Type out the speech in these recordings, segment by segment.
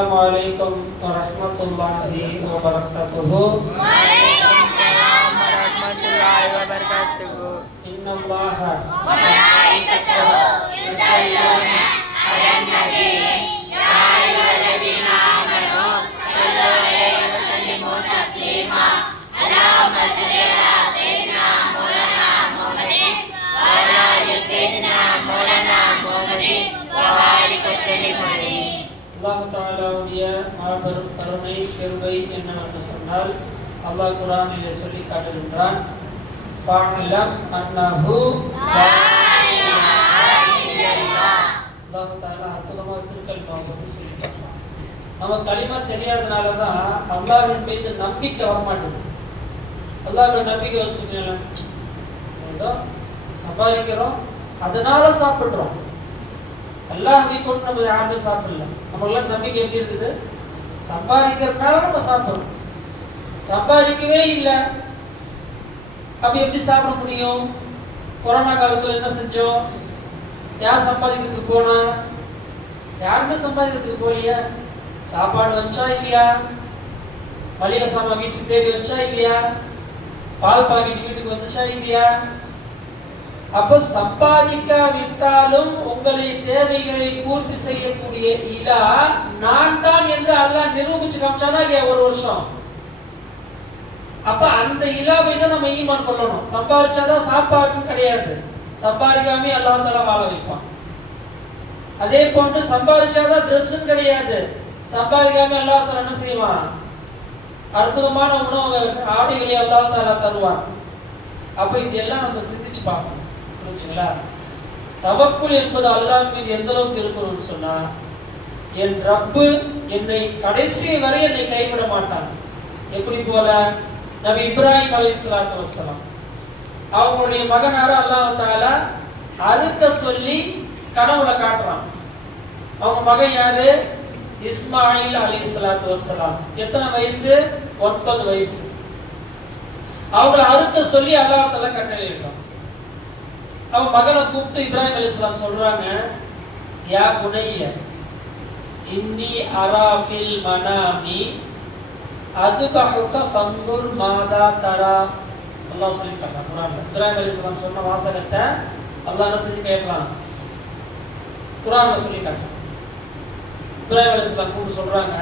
Assalamualaikum warahmatullahi wabarakatuh. Waalaikumsalam warahmatullahi wabarakatuh. Innallaha wa malaikatahu yusalluna 'alan nabi ya ayyuhalladzina amanu sallu 'alaihi wa sallimu taslima. Allahumma shalli 'ala sayyidina maulana Muhammadin wa 'ala ali sayyidina maulana Muhammadin wa barik wa sallim alaihi. அல்லாஹ் தஆலாவுடைய மாபெரும் கருணை பெருமை என்னவென்று சொன்னால் அல்லாஹ் குர்ஆனிலே சொல்லி காட்டுகின்றான் ஃபஅலம் அன்னஹு லா இலாஹா இல்லல்லாஹ். அல்லாஹ் தஆலா அற்புதமாக திருக்கலிமாவை பற்றி சொல்லி காட்டுறான். நம்ம கலிமா தெரியாதனால தான் அல்லாஹ்வின் மீது நம்பிக்கை வர மாட்டேங்குது. அல்லாஹ்வின் நம்பிக்கை வச்சுக்கோங்க, ஏதோ சம்பாதிக்கிறோம் அதனால சாப்பிடுறோம். அல்லாஹ்வை கொண்டு நம்ம யாருமே சாப்பிடல. நம்மளாம் நம்பிக்கை எப்படி இருக்குது? சம்பாதிக்கிறதுனால நம்ம சாப்பிடுறோம். சம்பாதிக்கவே இல்லை, அப்ப எப்படி சாப்பிட முடியும்? கொரோனா காலத்துல என்ன செஞ்சோம்? யார் சம்பாதிக்கிறதுக்கு போனா? யாருமே சம்பாதிக்கிறதுக்கு போலியா? சாப்பாடு வச்சா இல்லையா? மளிகை சாமான் வீட்டுக்கு தேடி வச்சா இல்லையா? பால் பாக்கெட் வீட்டுக்கு வந்துச்சா இல்லையா? அப்ப சம்பாதிக்காவிட்டாலும் உங்களை தேவைகளை பூர்த்தி செய்யக்கூடிய இலா நான் தான் என்று அல்லாஹ் நிரூபிச்சு காமிச்சானா இல்லையா ஒரு வருஷம்? அப்ப அந்த இலாவை தான் நம்ம ஈமான் பண்ணணும். சம்பாதிச்சாதான் சாப்பாடு கிடையாது, சம்பாதிக்காம அல்லாஹ் தஆலா வாழ வைப்பான். அதே போன்று சம்பாதிச்சாதான் ட்ரெஸ் கிடையாது, சம்பாதிக்காம அல்லாஹ் தஆலா என்ன செய்வான்? அற்புதமான உணவு ஆடைகளை அல்லாஹ் தஆலா தருவான். அப்ப இதெல்லாம் நம்ம சிந்திச்சு பார்க்கணும். புரிஞ்சுங்களா? தவக்குல் என்பது அல்லாஹ் மீது எந்த அளவுக்கு இருக்கணும்னு சொன்னா, என் ரப்பு என்னை கடைசி வரை என்னை கைவிட மாட்டான். எப்படி போல நபி இப்ராஹிம் அலைஹிஸ்ஸலாத்து வஸ்ஸலாம் அவங்களுடைய மகனார அல்லாஹ் தஆலா அறுக்க சொல்லி கனவுல காட்டுறான். அவங்க மகன் யாரு? இஸ்மாயில் அலைஹிஸ்ஸலாத்து வஸ்ஸலாம். எத்தனை வயசு? 9 வயசு. அவங்களை அறுக்க சொல்லி அல்லாஹ் தஆலா கட்டளையிடுறான். அவன் மகனை கூப்பிட்டு இப்ராஹிம் அலைஹிஸ்ஸலாம் சொல்றாங்க, யா புனைய இன்னி அராஃபில் மனாமி அதுபஹுக ஃபங்குர் மாதா தரா. அல்லாஹ் சொல்லிட்டாங்க குர்ஆன்ல. இப்ராஹிம் அலைஹிஸ்ஸலாம் சொன்ன வாசகத்தை அல்லாஹ் என்ன செஞ்சு கேட்கறான்? குர்ஆன்ல சொல்லிட்டாங்க. இப்ராஹிம் அலைஹிஸ்ஸலாம் கூப்பிட்டு சொல்றாங்க,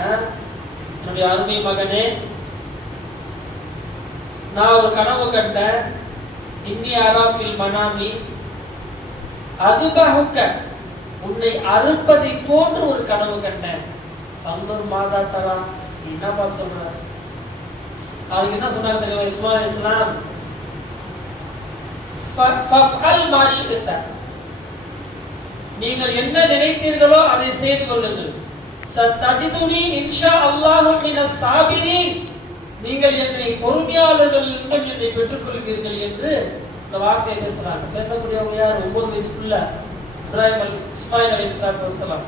என்னுடைய அருமை மகனே, நான் ஒரு கனவு கண்டேன். இன்னி அராஃபில் மனாமி அதுபஹுக, உன்னை அறுப்பதை போன்று ஒரு கனவு கண்டேன். ஃபங்குர் மாதா தரா, என்னப்பா சொல்ற? அதுக்கு என்ன சொன்னாங்க தெரியுமா இஸ்மாயில் அலைஹிஸ்ஸலாம்? ஃபஃஅல் மா ஷி'த, நீங்கள் என்ன நினைத்தீர்களோ அதை செய்து கொள்ளுங்கள். சதஜிதுனி இன்ஷா அல்லாஹு மினஸ் சாபிரீன், நீங்கள் என்னை பொறுமையாளர்களிலிருந்து என்னை பெற்றுக்கொள்வீர்கள் என்று இந்த வார்த்தையை பேசுறாங்க. பேசக்கூடியவங்க யார்? 9 வயசுக்குள்ள இஸ்மாயில் அலைஹிஸ்ஸலாத்து வஸ்ஸலாம்.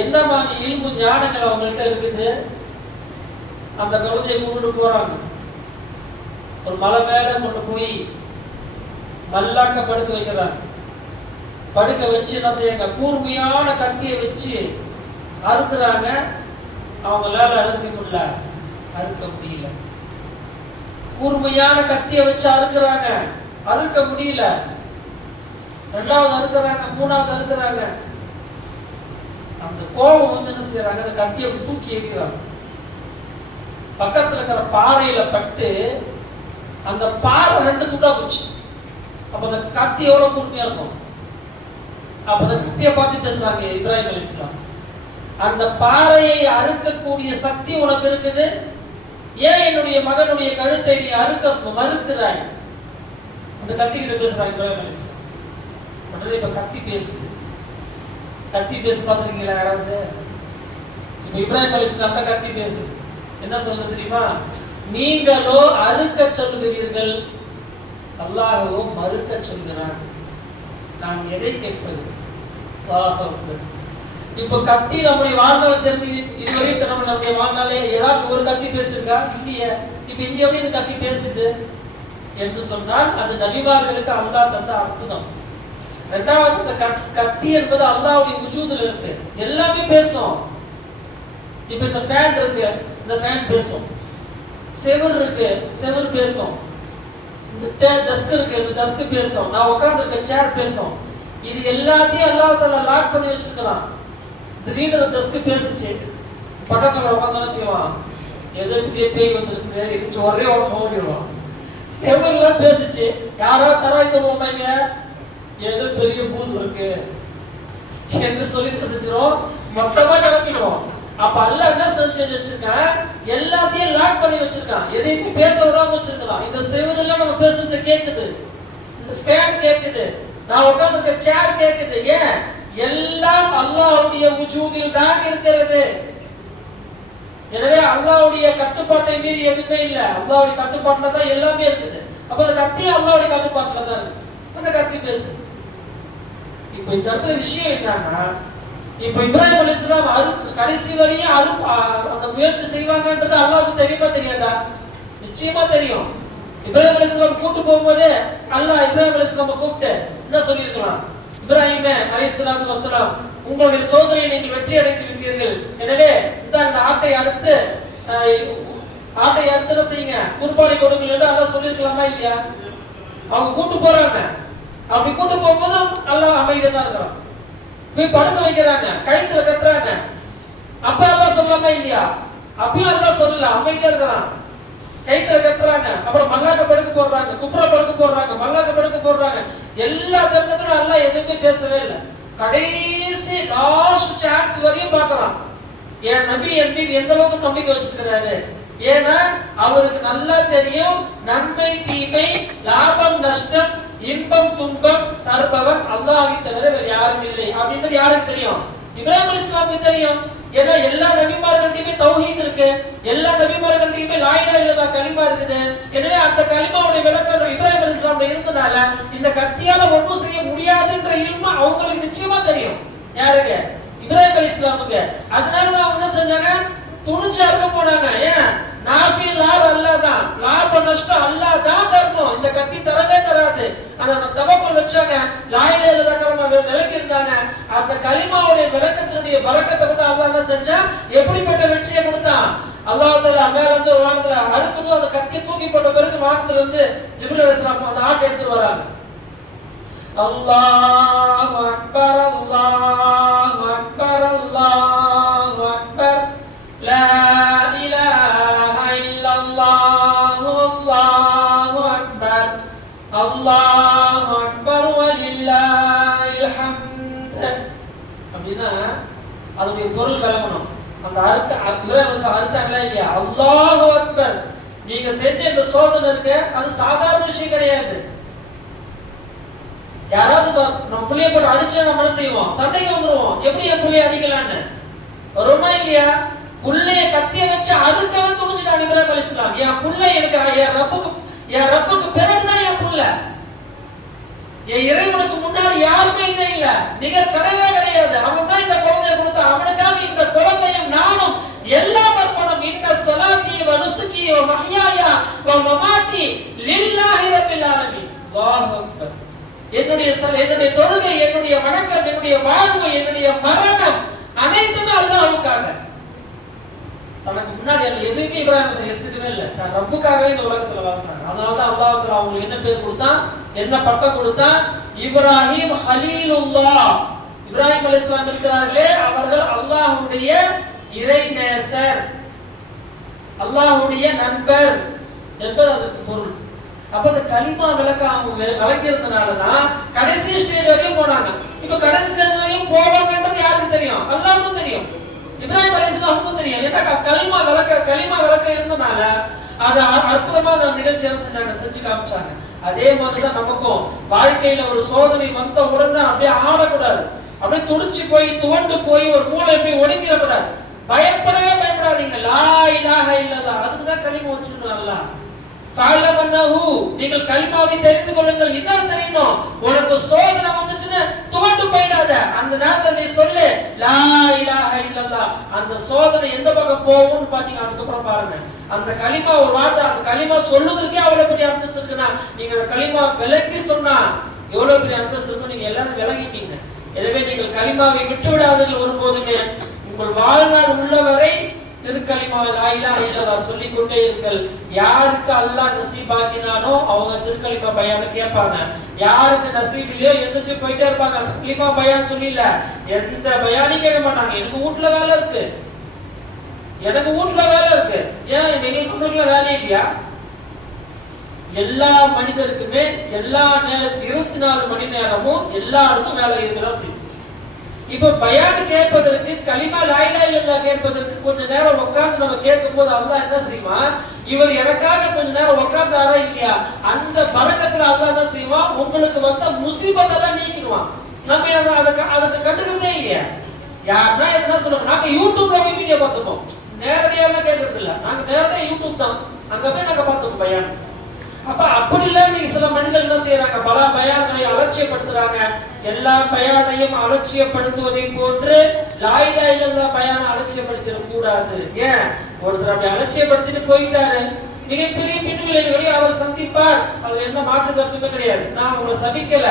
என்னமா நீ இல்மு ஞானங்கள் அவங்கள்ட்ட இருக்குது. அந்த குழந்தையை கொண்டு போறாங்க, ஒரு மலை மேல கொண்டு போய் மல்லாக்க படுக்க வைக்கிறாங்க. படுக்க வச்சு என்ன செய்யுங்க, கூர்மையான கத்தியை வச்சு அறுக்குறாங்க. அவங்களால அரசி முடியல, அறுக்க முடியல. கூர்மையான கத்தியை வச்சு அறுக்குறாங்க, அறுக்க முடியல. ரெண்டாவது அறுக்குறாங்க, மூணாவது அறுக்குறாங்க. அந்த கோபம் வந்து என்ன செய்யறாங்க, அந்த கத்தியை தூக்கி எறிகிறாங்க. பக்கத்துல இருக்கிற பாறையில பட்டு அந்த பாறை 2 துண்டா போச்சு. அப்ப அந்த கத்தி எவ்வளவு கூர்மையா இருக்கும்? அப்ப அந்த கத்தியை பார்த்து பேசுறாங்க இப்ராஹிம் அலைஹிஸ்ஸலாம், அந்த பாறையை அறுக்கக்கூடிய சக்தி உனக்கு இருக்குது, ஏன் என்னுடைய மகனுடைய கழுத்தை நீ அறுக்க மறுக்கிறாய்? அந்த கத்தி கிட்ட பேசுறாங்க இப்ராஹிம் அலைஹிஸ்ஸலாம். உடனே இப்ப கத்தி பேசுது. கத்தி பேச பார்த்துருக்கீங்களா யாராவது? இப்ப இப்ராஹிம் அலைஹிஸ்ஸலாம் கத்தி பேசுது. என்ன சொல்றது தெரியுமா? நீங்களோ அறுக்க சொல்லுகிறீர்கள், அல்லாஹ்வோ மறுக்க சொல்கிறான். நான் எதை கேட்பது? இப்ப கத்தி நம்முடைய வாழ்நாள தெரிஞ்சு இதுவரை நம்முடைய வாழ்நாளே ஏதாச்சும் ஒரு கத்தி பேசிருக்கா? இல்லையே. இப்ப இங்க எப்படி இந்த கத்தி பேசுது என்று சொன்னால் அது நபிமார்களுக்கு அல்லாஹ் தந்த அற்புதம். இரண்டாவது, இந்த கத்தி என்பது அல்லாஹ்வுடைய வஜூதுல இருக்கு, எல்லாமே பேசும். இப்ப இந்த ஃபேன் இருக்கு, இந்த ஃபேன் பேசும். செவுரு இருக்கு, செவுரு பேசும். இந்த டெஸ்க் இருக்கு, இந்த டெஸ்க் பேசும். நான் உட்கார்ந்திருக்க சேர் பேசும். இது எல்லாத்தையும் அல்லாஹ் தஆலா லாக் பண்ணி வச்சிருக்கான். திடீர்னு அந்த டெஸ்க் பேசிச்சு, பக்கத்துல உட்கார்ந்தாலும் செய்வான், ஏதோ இப்படியே பேய் வந்துருக்கு, இது ஒரே ஓடிடுவான். செவுருல பேசிச்சு, யாரோ தராய் தருவோமாங்க, ஏதோ பெரிய பூது இருக்கு என்று சொல்லிட்டு செஞ்சிடும், மொத்தமா கிளம்பிடும். அப்ப அல்லாஹ் என்ன செஞ்சு வச்சிருக்கான், எல்லாத்தையும் லாக் பண்ணி வச்சிருக்கான், எதையும் பேச விடாம வச்சிருக்கான். இந்த செவுருல நம்ம பேசுறது கேக்குது, இந்த ஃபேன் கேக்குது, நான் உட்கார்ந்திருக்க சேர் கேக்குது. ஏன்? எல்லாம் அல்லாஹ்வுடைய வஜூதில் தான் இருக்கிறது. எனவே அல்லாஹ்வுடைய கட்டுப்பாட்டை மீறி எதுவுமே இல்ல, அல்லாஹ்வுடைய கட்டுப்பாட்டுல தான் எல்லாமே இருக்குது. அப்ப அந்த கத்தி அல்லாஹ்வுடைய கட்டுப்பாட்டுல தான் இருக்கு. அந்த கத்தி பேசுது. இப்ப இந்த இடத்துல விஷயம் என்னன்னா, இப்ப இப்ராஹிம் அலைஹிஸ்ஸலாம் கடைசி வரையும் அந்த முயற்சி செய்வாங்கன்றது அல்லாஹ்வுக்கு தெரியுமா தெரியாதா? நிச்சயமா தெரியும். இப்ராஹிம் அலைஹிஸ்ஸலாம் கூட்டு போகும்போது அல்லாஹ் இப்ராஹிம் அலைஹிஸ்ஸலாமை கூப்பிட்டு என்ன சொல்லியிருக்கலாம், இப்ராஹிமே அலைஹிஸ்ஸலாத்து வஸலாம், உங்களுடைய சோதனையை நீங்கள் வெற்றி அடைந்து விட்டீர்கள், எனவே இந்த ஆட்டை அறுத்து என்ன செய்யுங்க, குர்பானி கொடுங்கள் என்று அல்லாஹ் சொல்லியிருக்கலாமா இல்லையா? அவங்க கூட்டு போறாங்க. அப்படி கூட்டு போகும்போது அல்லாஹ் அமைதியா தான் இருக்கிறான். போய் படுக்க வைக்கிறாங்க, கயித்துல கட்டுறாங்க. அப்ப அல்லாஹ் சொல்லலாமா இல்லையா? அப்பயும் அல்லாஹ் சொல்லல, அமைதியா இருக்கிறான். கயித்துல கட்டுறாங்க, அப்புறம் மல்லாக்க படுக்க போடுறாங்க, குப்ரா படுக்க போடுறாங்க, மல்லாக்க படுக்க போடுறாங்க. எல்லா தருணத்திலும் அல்லாஹ் எதுவுமே பேசவே இல்லை. கடைசி லாஸ்ட் சான்ஸ் வரையும் பார்க்கலாம், என் நபி என் மீது எந்த அளவுக்கு நம்பிக்கை வச்சிருக்கிறாரு. ஏன்னா அவருக்கு நல்லா தெரியும், நன்மை தீமை, லாபம் நஷ்டம், இன்பம் துன்பம் தருபவன் அல்லாஹ்வை தவிர வேறு யாரும் இல்லை அப்படின்றது யாருக்கு தெரியும்? இப்ராஹிம் அலைஹிஸ்ஸலாமுக்கு தெரியும். ஏன்னா எல்லா நபிமார்கள்ட்டயுமே தௌஹீத் இருக்கு, எல்லா நபிமார்கள்ட்டயுமே லா இலாஹ இல்லல்லாஹ் கலிமா இருக்குது. எனவே அந்த கலிமாவுடைய விளக்கம் இப்ராஹிம் அலைஹிஸ்ஸலாம்ல இருந்தனால இந்த கத்தியால ஒன்றும் செய்ய முடியாதுன்ற இல்மு அவங்களுக்கு நிச்சயமா தெரியும். யாருக்கு? இப்ராஹிம் அலைஹிஸ்ஸலாமுக்கு. அதனால அவங்க என்ன செஞ்சாங்க, துணிஞ்சு அறுக்க போனாங்க. ஏன்? நாஃபி லாப் அல்லாஹ் தான், லாப நஷ்டம் அல்லாஹ் தான் தரணும், இந்த கத்தி தரவே தராது. அந்த தவக்குள் வச்சாங்க, லா இலாஹ இல்லல்லாஹ் கலிமா விளக்கி இருந்தாங்க. அந்த கலிமாவுடைய விளக்கத்தினுடைய பரக்கத்தை கொண்டு அல்லாஹ் என்ன செஞ்சா, எப்படிப்பட்ட வெற்றியை கொடுத்தான். அல்லாஹ் தஆலா மேல இருந்து ஒரு வானத்துல அறுக்கும்போது அந்த கத்தியை தூக்கி போட்ட பிறகு வானத்துல இருந்து ஜிப்ரீல் அலைஹிஸ்ஸலாம் அந்த ஆட்டை எடுத்துட்டு வராங்க. அல்லாஹு அக்பர் அல்லாஹு அக்பர் அல்லாஹு அக்பர் லா இலாஹ இல்லல்லாஹு அல்லாஹு அக்பர் அல்லாஹு அக்பர் வலில்லாஹில் ஹம்த். அப்படின்னா அதோடைய பொருள் விளங்கணும். அந்த அறுத்தாங்களா இல்லையா, அல்லாஹு அக்பர், நீங்க செஞ்ச இந்த சோதனை இருக்கு, அது சாதாரண விஷயம் கிடையாது. யாராவது நம்ம புள்ளைய போட்டு அடிச்சு நம்ம என்ன செய்வோம், சண்டைக்கு வந்துருவோம். எப்படி என் புள்ளைய அடிக்கலான்னு வருமா இல்லையா? புள்ளைய கத்திய வச்சு அறுக்கவே துணிச்சுட்டாங்க இப்ராஹிம் அலைஹிஸ்ஸலாம். என் புள்ளை எனக்கு என் ரப்புக்கு பிறகுதான் என் புள்ள, என் இறைவனுக்கு முன்னாடி யாருமே இல்ல, நிகர் கிடையவே கிடையாது. அவன் தான் இந்த குழந்தையை கொடுத்தான், அவனுக்காக இந்த குழந்தையும் நானும் எல்லாம் அர்ப்பணம். இன்ன ஸலாத்தி வ நுஸுகி வ மஹ்யாயா வ மமாத்தி லில்லாஹி ரப்பில் ஆலமீன். அல்லாஹு அக்பர். என்னுடைய தொழுகை, என்னுடைய வணக்கம், என்னுடைய வாழ்வு, என்னுடைய மரணம் அனைத்துமே அல்லாஹ்வுக்காக. தனக்கு முன்னாடி அல்ல எதுவுமே இப்ராஹிம் எடுத்துக்கவே இல்லை, தன் ரப்புக்காகவே இந்த உலகத்துல வாழ்ந்தாங்க. அதனாலதான் அல்லாஹ் தஆலா அவங்களுக்கு என்ன பேர் கொடுத்தான், என்ன பட்டம் கொடுத்தான்? இப்ராஹிம் ஹலீலுல்லாஹ். இப்ராஹிம் அலைஹிஸ்ஸலாம் இருக்கிறார்களே, அவர்கள் அல்லாஹ்வுடைய இறைநேசர், அல்லாஹ்வுடைய நண்பர் என்பது அதற்கு பொருள். அப்ப அந்த கலிமா விளக்கிறதுனாலதான் கடைசி ஸ்டேஜ் வரையும் போனாங்க. இப்ப கடைசி ஸ்டேஜ் வரையும் போவாங்கன்றது யாருக்கு தெரியும்? அல்லாஹ்வுக்கு தெரியும், இப்ராஹிம் அலைஹிஸ்ஸலாமுக்கும் தெரியும். ஏன்னா கலிமா விளக்க இருந்தனால அது அற்புதமா அந்த நிகழ்ச்சி செஞ்சு காமிச்சாங்க. அதே மாதிரிதான் நமக்கும் வாழ்க்கையில ஒரு சோதனை வந்த உடனே அப்படியே ஆடக்கூடாது, அப்படியே துடிச்சு போய் துவண்டு போய் ஒரு மூளை போய் ஒடுங்கிடக்கூடாது. பயப்படவே பயப்படாதீங்க. லா இலாஹ இல்லல்லாஹ், அதுக்குதான் கலிமா வச்சிருந்தாங்க. நீங்கள் கலிமாவை தெரிந்து கொள்ளுங்கள். என்ன தெரியணும், உனக்கு சோதனை வந்துச்சுன்னு துவண்டு போயிடாத. அந்த நேரத்துல நீ சொல்லு லா இலாஹ இல்லல்லாஹ். அந்த சோதனை எந்த பக்கம் போகும்னு பாத்தீங்க. அதுக்கப்புறம் பாருங்க, அந்த கலிமா ஒரு வார்த்தை, அந்த கலிமா சொல்லுவதற்கே அவ்வளவு பெரிய அந்தஸ்து இருக்குன்னா, நீங்க அந்த கலிமா விளக்கி சொன்னா எவ்வளவு பெரிய அந்தஸ்து இருக்கும். நீங்க எல்லாரும் விளங்கிட்டீங்க. எனவே நீங்கள் கலிமாவை விட்டு விடாதீர்கள் ஒருபோதுமே. உங்கள் வாழ்நாள் உள்ளவரை திருக்கலிமா லா இலாஹ இல்லல்லாஹ் சொல்லிக் கொண்டே இருங்கள். யாருக்கு அல்லாஹ் நசீபாக்கினானோ அவங்க திருக்கலிமா பயானை கேட்பாங்க. யாருக்கு நசீப் இல்லையோ எந்திரிச்சு போயிட்டே இருப்பாங்க. திருக்கலிமா பயான் சொல்லில எந்த பயானையும் கேட்க மாட்டாங்க. எனக்கு வீட்டுல வேலை இருக்கு, எனக்கு வீட்டுல வேலை இருக்கு, ஏன் நீங்க வீட்டுல வேலை இல்லையா? எல்லா மனிதருக்குமே எல்லா நேரத்தில் 24 மணி நேரமும் எல்லாருக்கும் வேலை இருக்குதான் செய்யும். இப்ப பயான் கேட்பதற்கு கலிமா லா இலாஹ இல்லல்லாஹ் கேட்பதற்கு கொஞ்ச நேரம் உட்கார்ந்து நம்ம கேட்கும் போது அல்லாஹ் என்ன செய்வான்? இவர் எனக்காக கொஞ்ச நேரம் உட்கார்ந்தாரா இல்லையா, அந்த பரக்கத்துல அல்லாஹ் என்ன செய்வான்? உங்களுக்கு வந்த முசீபத்தெல்லாம் நீக்கிடுவான். நம்ம அதுக்கு கண்டுக்கிறதே இல்லையா? யாருன்னா என்ன சொல்லுவாங்க, நாங்க யூடியூப்ல போய் வீடியோ பார்த்துப்போம், நேரடியாக கேட்கறது இல்ல, நாங்க நேரடியாக யூடியூப் தான், அங்க போய் நாங்க பார்த்துப்போம் பயான். அப்ப அப்படி இல்ல, நீங்க சில மனிதர்கள் என்ன செய்யறாங்க, பல பயான்களை அலட்சியப்படுத்துறாங்க. எல்லா பயானையும் அலட்சியப்படுத்துவதை போன்று லா இலாஹ இல்லல்லாஹ் பயானை அலட்சியப்படுத்திட கூடாது. ஏன்? ஒருத்தர் அப்படி அலட்சியப்படுத்திட்டு போயிட்டாரு, மிகப்பெரிய பின்விளைவுகளை அவர் சந்திப்பார். அது எந்த மாற்று கருத்துமே கிடையாது. நான் உங்களை சபிக்கல,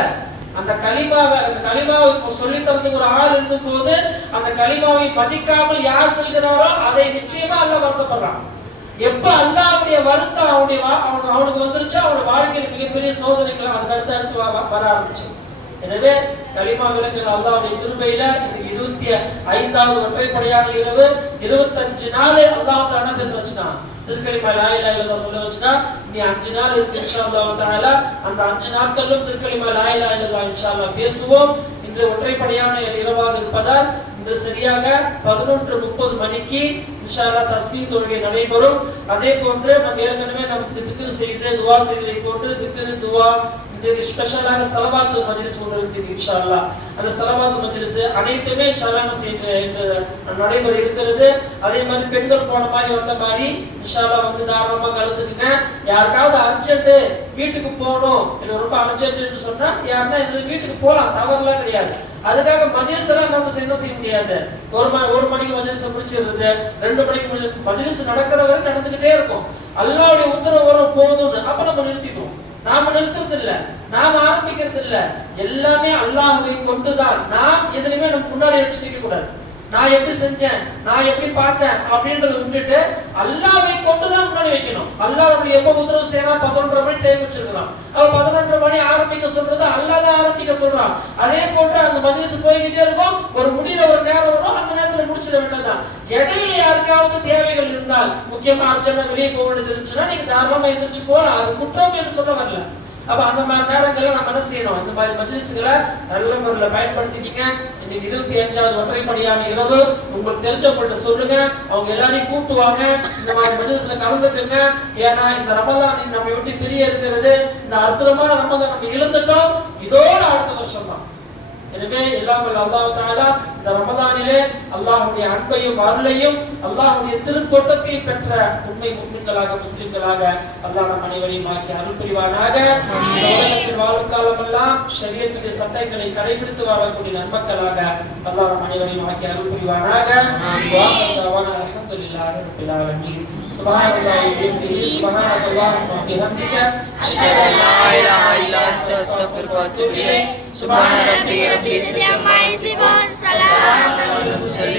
அந்த கலிமாவை சொல்லி தரதுக்கு ஒரு ஆள் இருக்கும் போது அந்த கலிமாவை பதிக்காமல் யார் சொல்கிறாரோ அதை நிச்சயமா அல்லாஹ் வருத்தப்படுறான். எப்ப அல்லாஹ்வுடைய வருத்தம் அவனுக்கு வந்துருச்சு, அவனோட வாழ்க்கையில் மிகப்பெரிய சோதனைகள் அதுக்கு அடுத்து வர ஆரம்பிச்சு. எனவே கலிமா விளக்குகள் அல்லாஹ்வுடைய கிருபையில இது 25வது ஒற்றைப்படையான இரவு 25 நாள் அல்லாஹ் தஆலா பேச வச்சான். திருக்கலிமா லா இலாஹ இல்லல்லாஹ் சொல்ல வச்சா நீ 5 நாள் இருக்கு இன்ஷாஅல்லாஹ் தஆலா. அந்த 5 நாட்களும் திருக்கலிமா லா இலாஹ இல்லல்லாஹ் இன்ஷாஅல்லாஹ் பேசுவோம். இன்று ஒற்றைப்படையான இரவாக இருப்பதால் இன்று சரியாக 11:30 மணிக்கு இன்ஷாஅல்லாஹ் தஸ்பீஹ் தொழுகை நடைபெறும். அதே போன்று நம்ம ஏற்கனவே நமக்கு திக்ர் செய்து துஆ செய்ததை போன்று திக்ர் துஆ இன்றைக்கு ஸ்பெஷலாக ஸலவாத் மஜ்லிஸ் ஒன்று இருக்கு இன்ஷாஅல்லாஹ். அந்த ஸலவாத் மஜ்லிஸ் அனைத்துமே இன்ஷாஅல்லாஹ் நடைபெற இருக்கிறது. அதே மாதிரி பெண்கள் போன மாதிரி வந்த மாதிரி இன்ஷாஅல்லாஹ் வந்து தாராளமா கலந்துக்குங்க. யாருக்காவது அர்ஜென்ட் வீட்டுக்கு போகணும், இல்ல ரொம்ப அர்ஜென்ட்னு சொன்னா யாருன்னா இது வீட்டுக்கு போலாம், தவறுலாம் கிடையாது. அதுக்காக மஜ்லிஸ் எல்லாம் நம்ம என்ன செய்ய முடியாது. ஒரு மணிக்கு மஜ்லிஸ் முடிச்சிருது, 2 மணிக்கு மஜ்லிஸ் நடக்கிற வரை நடந்துகிட்டே இருக்கும். அல்லாஹ்வுடைய உத்தரவு வரும் போதும்னு அப்ப நம்ம நிறுத்திடுவோம். நாம நிறுத்துறது இல்ல, நாம ஆரம்பிக்கிறது இல்ல, எல்லாமே அல்லாஹ்வை கொண்டுதான். நாம் எதுலையுமே நம்ம முன்னாடி வச்சு நிக்க கூடாது. நான் எப்படி செஞ்சேன், நான் எப்படி பார்த்தேன் அப்படின்றத விட்டுட்டு அல்லாஹ்வை கொண்டுதான் முன்னாடி வைக்கணும். அல்லாஹ் நம்மளுக்கு எப்ப உத்தரவு செய்யறான், 11:30 மணி டைம் வச்சிருக்கான். அவன் 11:30 மணி ஆரம்பிக்க சொல்றது அல்லாஹ் தான் ஆரம்பிக்க சொல்றான். அதே போன்று அந்த மஜ்லிஸ் போய்கிட்டே இருக்கும். ஒரு முடியல ஒரு நேரம் வரும், அந்த நேரத்துல முடிச்சிட வேண்டியதுதான். இடையில யாருக்காவது தேவைகள் இருந்தால், முக்கியமா அர்ச்சனை வெளியே போக வேண்டியது இருந்துச்சுன்னா நீங்க தாராளமா எந்திரிச்சு போகலாம், அது குற்றம் என்று சொல்ல வரல. அப்ப அந்த மாதிரி நேரங்கள்ல நம்ம என்ன செய்யணும், இந்த மாதிரி மஜ்லிஸ்களை நல்ல முறையில் பயன்படுத்திக்கிங்க. இன்னைக்கு 25வது ஒற்றைப்படையான இரவு உங்களுக்கு தெரிஞ்சவங்கள்ட்ட சொல்லுங்க, அவங்க எல்லாரையும் கூட்டுவாங்க, இந்த மாதிரி மஜ்லிஸ்ல கலந்துக்குங்க. ஏன்னா இந்த ரமலான் நம்ம விட்டு பிரிய இருக்கிறது, இந்த அற்புதமான ரமலான் நம்ம இழந்துட்டோம், இதோட அடுத்த வருஷம் தான். எனவே எல்லாம் அல்லாஹ் தஆலா இந்த ரமலானிலே அல்லாஹ்வுடைய அன்பையும் அருளையும் அல்லாஹ்வுடைய திருப்பொட்டத்தையும் பெற்ற உண்மை முஸ்லிம்களாக முஸ்லிம்களாக அல்லாஹ் நம் அனைவரையும் ஆக்கி அருள் புரிவானாக. உலகத்தில் வாழும் காலமெல்லாம் ஷரியத்துடைய சட்டங்களை கடைபிடித்து வாழக்கூடிய நன்மக்களாக அல்லாஹ் நம் அனைவரையும் ஆக்கி அருள் புரிவானாக. அல்ஹம்துலில்லாஹி ரப்பில் ஆலமீன். சுப்ஹானல்லாஹி வ பிஹம்திஹி சுப்ஹானல்லாஹி வ பிஹம்திஹி அஷ்ஹது அன் லா இலாஹா இல்லா அன்த அஸ்தக்ஃபிருக வ அத்தூபு இலைக். சுப்ஹான ரப்பிக ரப்பில் இஸ்ஸத்தி அம்மா யசிஃபூன். ஸலாமுன் அலல் முர்ஸலீன்.